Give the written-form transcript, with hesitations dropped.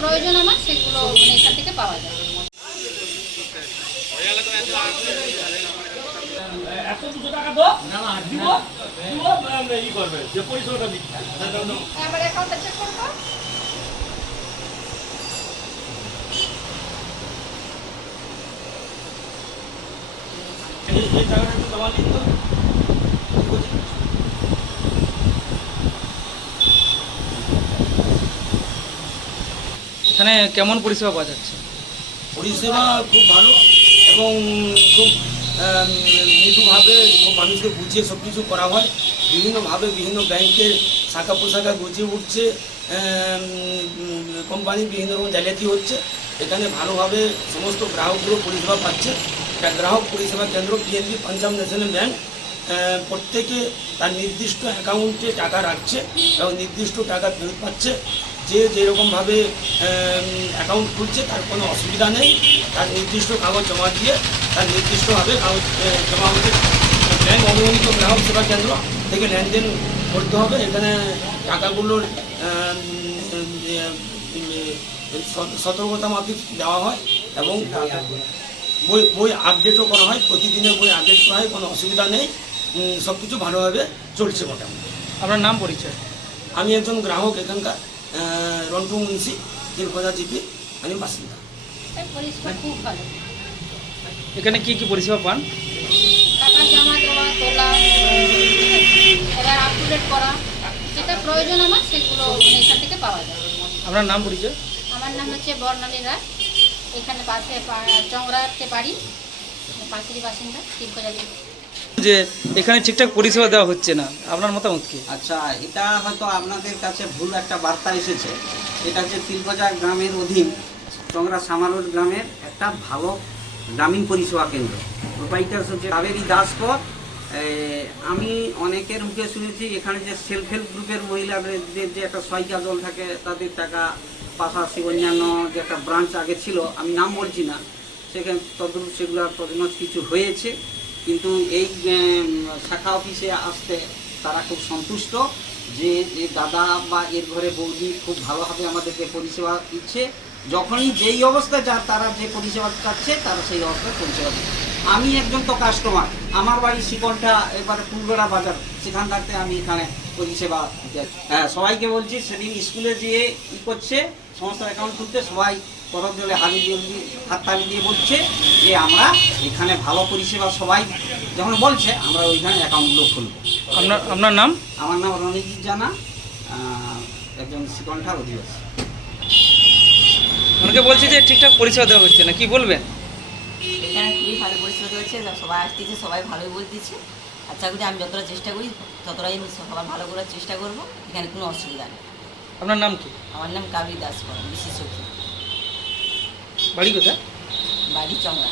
প্রয়োজন আমার সেগুলো এখান থেকে পাওয়া যায়। এখানে কেমন পরিষেবা পাওয়া যাচ্ছে? পরিষেবা খুব ভালো এবং খুব মৃদুভাবে খুব মানুষকে বুঝিয়ে সব কিছু করা হয়। বিভিন্নভাবে বিভিন্ন ব্যাংকের শাখা প্রশাখা গজিয়ে উঠছে, কোম্পানি বিভিন্ন রকম জালিয়াতি হচ্ছে। এখানে ভালোভাবে সমস্ত গ্রাহকগুলো পরিষেবা পাচ্ছে। একটা গ্রাহক পরিষেবা কেন্দ্র পিএনবি পাঞ্জাব ন্যাশনাল ব্যাংক প্রত্যেকে তার নির্দিষ্ট অ্যাকাউন্টে টাকা রাখছে এবং নির্দিষ্ট টাকা ফেরত পাচ্ছে। যে যেরকমভাবে অ্যাকাউন্ট খুলছে তার কোনো অসুবিধা নেই। তার নির্দিষ্ট কাগজ জমা দিয়ে তার নির্দিষ্টভাবে কাগজ জমা হচ্ছে। ব্যাংক অনুমোদিত গ্রাহক সেবা কেন্দ্র থেকে লেনদেন করতে হবে। এখানে টাকাগুলোর সতর্কতা মাফিক দেওয়া হয় এবং বই আপডেটও করা হয়। প্রতিদিনের বই আপডেট করা হয়, কোনো অসুবিধা নেই। সব কিছু ভালোভাবে চলছে মোটামুটি। আপনার নাম পরিচয়? আমি একজন গ্রাহক এখানকার, রন্টু মুন্সি, দিলখোজা জিপি, আমি বাসিন্দা। পরিষেবা খুব ভালো। এখানে কি কি পরিষেবা পান? টাকা জমা দেওয়া, তোলা, এবার আপ টু ডেট করা, যেটা প্রয়োজন আমার সেগুলো এখান থেকে পাওয়া যায়। আপনার নাম পরিচয়? আমার নাম হচ্ছে বর্ণালী রায়। এখানে পাশে চংরাতে বাড়ি, পাশেরই বাসিন্দা, দিলখোজা জিপি। যে এখানে ঠিকঠাক পরিষেবা দেওয়া হচ্ছে না, আপনার মতামত কি? আচ্ছা, এটা হয়তো আপনাদের কাছে ভুল একটা বার্তা এসেছে। এটা হচ্ছে তিলখোজা গ্রামের অধীন চংরা সামারোড গ্রামের একটা ভালো গ্রামীণ পরিষেবা কেন্দ্র। প্রোপাইটার হচ্ছে কাবেরী দাসকর। আমি অনেকের মুখে শুনেছি এখানে যে সেলফ হেল্প গ্রুপের মহিলাদের যে একটা সহায়িকা দল থাকে, তাদের টাকা পাশাপাশি অন্যান্য যে একটা ব্রাঞ্চ আগে ছিল, আমি নাম বলছি না, সেখানে তদ্রুপ সেগুলোর তদনত কিছু হয়েছে। কিন্তু এই শাখা অফিসে আসতে তারা খুব সন্তুষ্ট যে দাদা বা এর ঘরে বৌদি খুব ভালোভাবে আমাদেরকে পরিষেবা দিচ্ছে। যখনই যেই অবস্থায় তারা যে পরিষেবা চাচ্ছে তারা সেই অবস্থায় পরিষেবা দিচ্ছে। আমি একজন তো কাস্টমার, আমার বাড়ি শিকলটা এবারে পূর্বরা বাজার, সেখান থাকতে আমি এখানে পরিষেবা দিতে। হ্যাঁ, সবাইকে বলছি সেদিন স্কুলে যেয়ে করছে সমস্ত অ্যাকাউন্ট খুলতে, সবাই করব জলে হাততালি দিয়ে বলছে যে আমরা এখানে ভালো পরিষেবা, সবাই যখন বলছে আমরা ওইখানে অ্যাকাউন্টগুলো খুলব। আপনার নাম? আমার নাম রণজিৎ জানা, একজন শিকলঠার অধিবাসী। অনেকে বলছে যে ঠিকঠাক পরিষেবা দেওয়া হচ্ছে না, কি বলবেন? এখানে খুবই ভালো পরিষেবা হচ্ছে, সবাই আসতেছে, সবাই ভালোই বলতেছে। আচ্ছা করি আমি যতটা চেষ্টা করি ততটাই আমি সবার ভালো করার চেষ্টা করব। এখানে কোনো অসুবিধা নেই। আপনার নাম কি? আমার নাম কাবেরী দাসকর, বিশেষ সখী। বাড়ি কোথায়? বাড়ি চংরা।